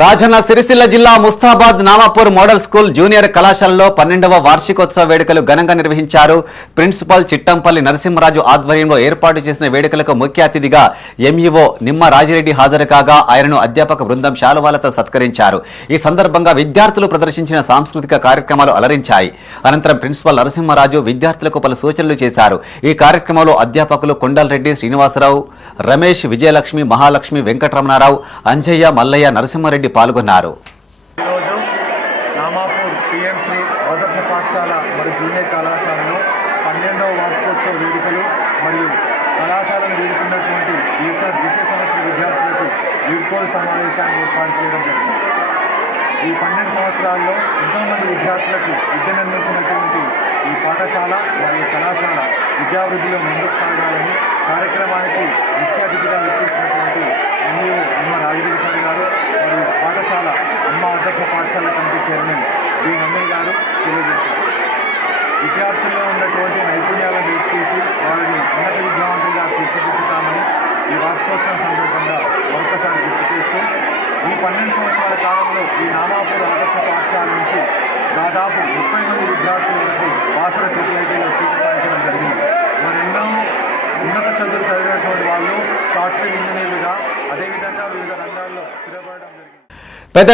రాజన్న సిరిసిల్ల జిల్లా Mustabad Namapur model school junior కళాశాలలో పన్నెండవ వార్షికోత్సవ వేడుకలు ఘనంగా నిర్వహించారు. ప్రిన్సిపల్ చిట్టంపల్లి నరసింహరాజు ఆధ్వర్యంలో ఏర్పాటు చేసిన వేడుకలకు ముఖ్య అతిథిగా ఎంఈఓ నిమ్మ రాజిరెడ్డి హాజరు కాగా ఆయనను అధ్యాపక బృందం శాలువాలతో సత్కరించారు. ఈ సందర్భంగా విద్యార్థులు ప్రదర్శించిన సాంస్కృతిక కార్యక్రమాలు అలరించాయి. అనంతరం ప్రిన్సిపల్ నరసింహరాజు విద్యార్థులకు పలు సూచనలు చేశారు. ఈ కార్యక్రమంలో అధ్యాపకులు కొండలరెడ్డి శ్రీనివాసరావు రమేష్ విజయలక్ష్మి మహాలక్ష్మి వెంకటరమణారావు అంజయ్య మల్లయ్య నరసింహారెడ్డి పాల్గొన్నారు. ఈరోజు నామాపూర్ టీఎంసీ ఆదర్శ పాఠశాల మరియు జూనియర్ కళాశాలలో పన్నెండవ వార్షికోత్సవ వేడుకలు మరియు కళాశాలను వేడుకున్నటువంటి ఈసారి ద్వితీయ సంవత్సర విద్యార్థులకు వీడ్కోలు సమావేశాన్ని ఏర్పాటు చేయడం జరిగింది. ఈ పన్నెండు సంవత్సరాల్లో ఎంతోమంది విద్యార్థులకు విద్యను అందించినటువంటి ఈ పాఠశాల మరియు కళాశాల విద్యావృద్ధిలో ముందుకు సాగాలని కార్యక్రమానికి ముఖ్య అతిథిగా వచ్చేసినటువంటి ఎంఈఓ నిమ్మ రాజగిరి సార్ గారు మరియు పాఠశాల అమ్మ అధ్యక్ష పాఠశాల కమిటీ చైర్మన్ బి నందిని గారు తెలియజేశారు విద్యార్థుల్లో ఉన్నటువంటి నైపుణ్యాలను తీసి వారిని ఉన్నత విద్యావంతులుగా తీర్చిదిద్దుతామని ఈ వార్షికోత్సవం సందర్భంగా మరొకసారి గుర్తు చేస్తూ ఈ పన్నెండు సంవత్సరాల కాలంలో ఈ నామాపూర్ ఆదర్శ పాఠశాల నుంచి దాదాపు ముప్పై మంది విద్యార్థుల వరకు వాసన ట్రిపుల్ సీటు సాధించడం జరిగింది. వారు ఎన్నో ఉన్నత చదువులు చదివినటువంటి వాళ్ళు సాఫ్ట్వేర్ ఇంజనీర్లుగా అదేవిధంగా వివిధ రంగాల్లో స్థిరపడడం జరిగింది. పెద్ద